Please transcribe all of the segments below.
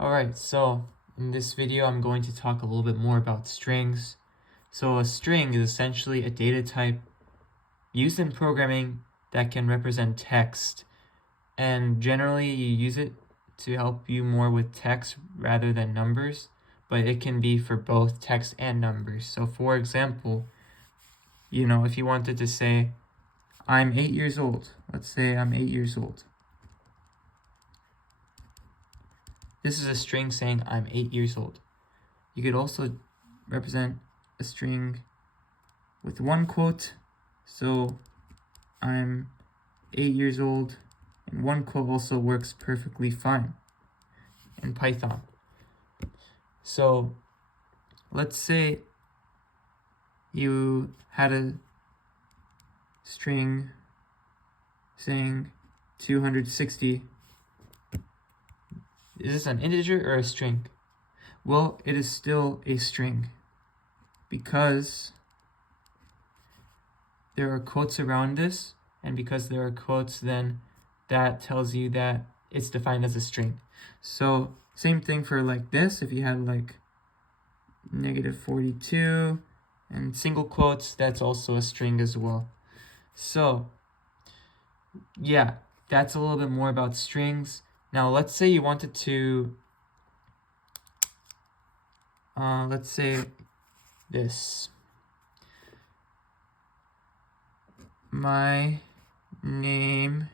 Alright, so in this video I'm going to talk a little bit more about strings. So a string is essentially a data type used in programming that can represent text, and generally you use it to help you more with text rather than numbers, but it can be for both text and numbers. So for example, if you wanted to say I'm 8 years old, let's say I'm 8 years old. This is a string saying I'm 8 years old. You could also represent a string with one quote. So I'm 8 years old, and one quote also works perfectly fine in Python. So let's say you had a string saying 260. Is this an integer or a string? Well, it is still a string because there are quotes around this, and because there are quotes, then that tells you that it's defined as a string. So same thing for like this. If you had like -42 and single quotes, that's also a string as well. So yeah, that's a little bit more about strings. Now let's say you wanted to let's say this: my name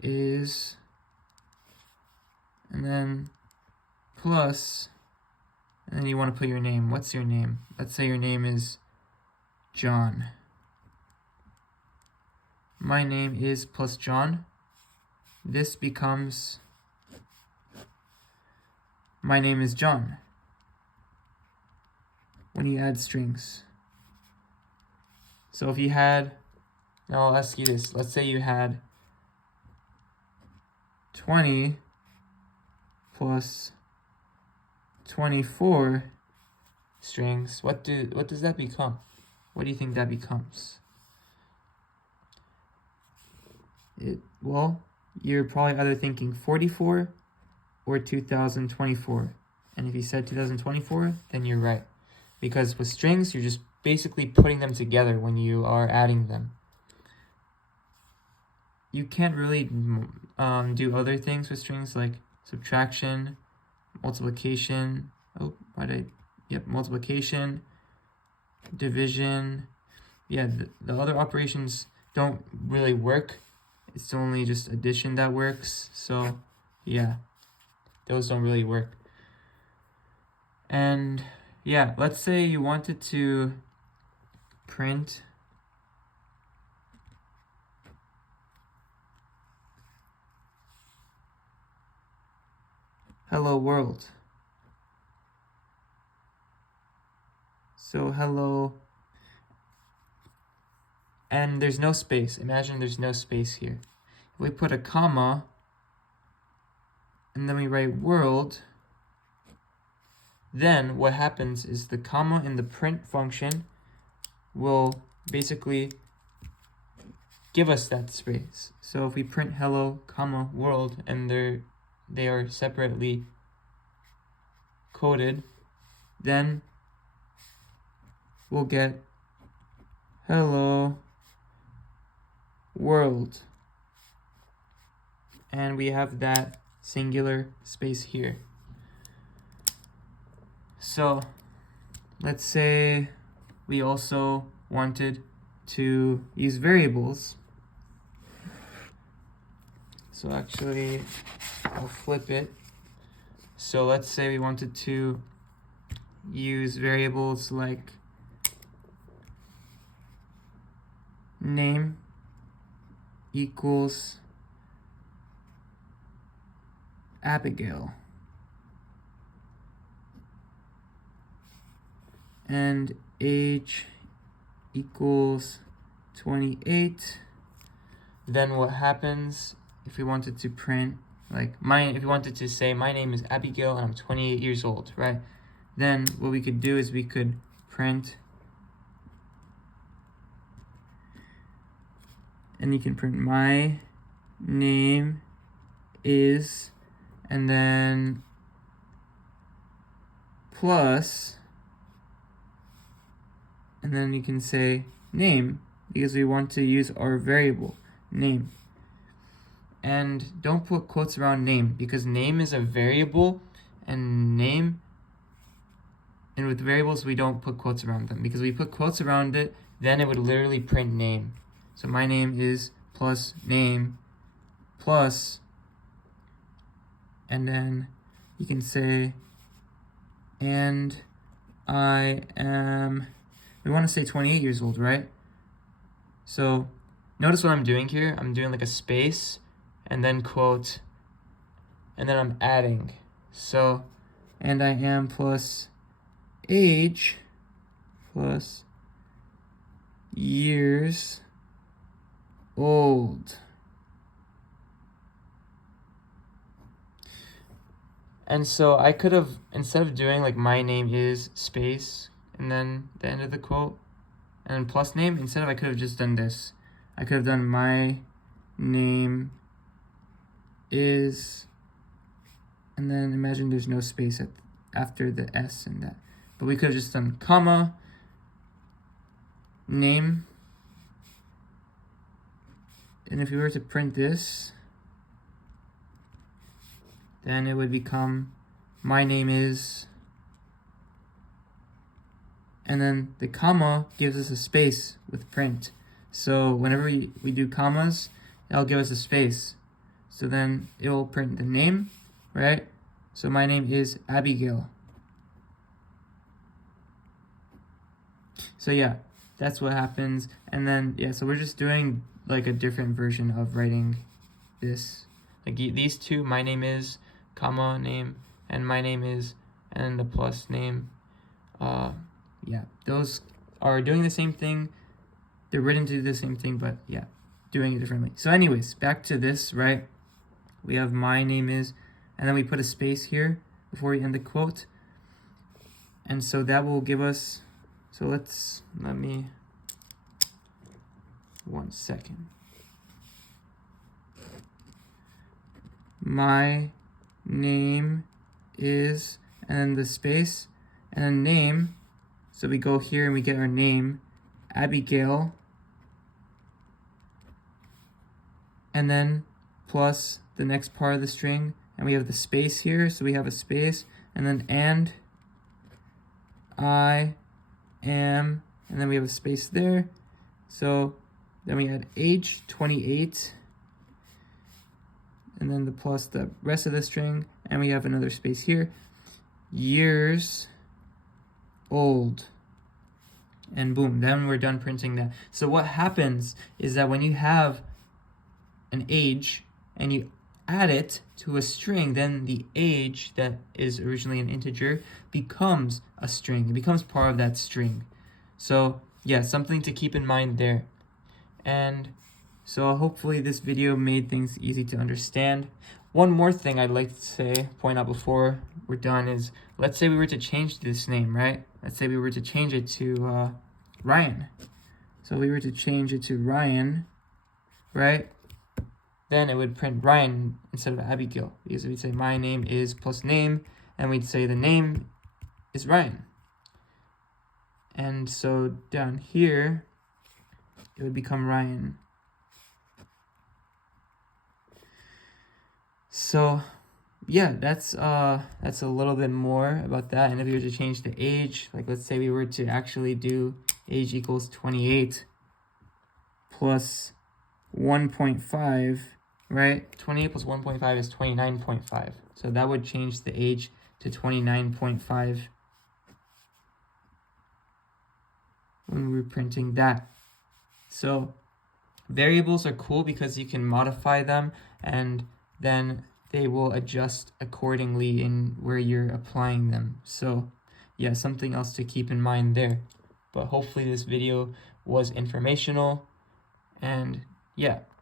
is, and then plus, and then you want to put your name. What's your name? Let's say your name is John. My name is plus John. This becomes my name is John when you add strings. So if you had, now I'll ask you this. Let's say you had 20 plus 24 strings. What does that become? What do you think that becomes? Well, you're probably either thinking 44 or 2024. And if you said 2024, then you're right. Because with strings, you're just basically putting them together when you are adding them. You can't really do other things with strings like subtraction, multiplication. Multiplication, division. Yeah, the other operations don't really work. It's only just addition that works. So yeah, those don't really work. And yeah, let's say you wanted to print hello world. So hello, and there's no space. Imagine there's no space here. If we put a comma and then we write world, then what happens is the comma in the print function will basically give us that space. So if we print hello, comma, world, and they are separately coded, then we'll get hello world. And we have that singular space here. So let's say we also wanted to use variables. So actually, I'll flip it. So let's say we wanted to use variables like name equals Abigail, and age equals 28. Then what happens if we wanted to print like if we wanted to say my name is Abigail and I'm 28 years old, right? Then what we could do is we could print, and you can print my name is, and then plus, and then you can say name, because we want to use our variable name. And don't put quotes around name, because name is a variable, and with variables we don't put quotes around them, because we put quotes around it, then it would literally print name. So my name is plus name plus, and then you can say, and I am, we want to say 28 years old, right? So notice what I'm doing here. I'm doing like a space and then quote, and then I'm adding. So, and I am plus age plus years old. And so I could have, instead of doing like my name is space and then the end of the quote and then plus name, instead of, I could have just done this. I could have done my name is, and then imagine there's no space after the S and that. But we could have just done comma, name, and if we were to print this, then it would become my name is, and then the comma gives us a space with print. So whenever we do commas, that'll give us a space. So then it will print the name, right? So my name is Abigail. So yeah, that's what happens. And then, yeah, so we're just doing like a different version of writing this. Like these two, my name is, comma, name, and my name is, and the plus name. Yeah, those are doing the same thing. They're written to do the same thing, but yeah, doing it differently. So anyways, back to this, right? We have my name is, and then we put a space here before we end the quote. And so that will give us, so let me, 1 second. My name is, and then the space, and then name. So we go here and we get our name, Abigail. And then plus the next part of the string, and we have the space here, so we have a space, and then and I am, and then we have a space there. So then we add age, 28, and then the plus the rest of the string, and we have another space here, years old, and boom, then we're done printing that. So what happens is that when you have an age and you add it to a string, then the age that is originally an integer becomes a string. It becomes part of that string. So yeah, something to keep in mind there. And so hopefully this video made things easy to understand. One more thing I'd like to point out before we're done is, let's say we were to change this name, right? Let's say we were to change it to Ryan. So we were to change it to Ryan, right? Then it would print Ryan instead of Abigail, because we'd say my name is plus name, and we'd say the name is Ryan. And so down here, it would become Ryan. So yeah, that's a little bit more about that. And if we were to change the age, like let's say we were to actually do age equals 28 plus 1.5, right? 28 plus 1.5 is 29.5. So that would change the age to 29.5 when we're printing that. So variables are cool because you can modify them, and then they will adjust accordingly in where you're applying them. So yeah, something else to keep in mind there. But hopefully this video was informational, and yeah.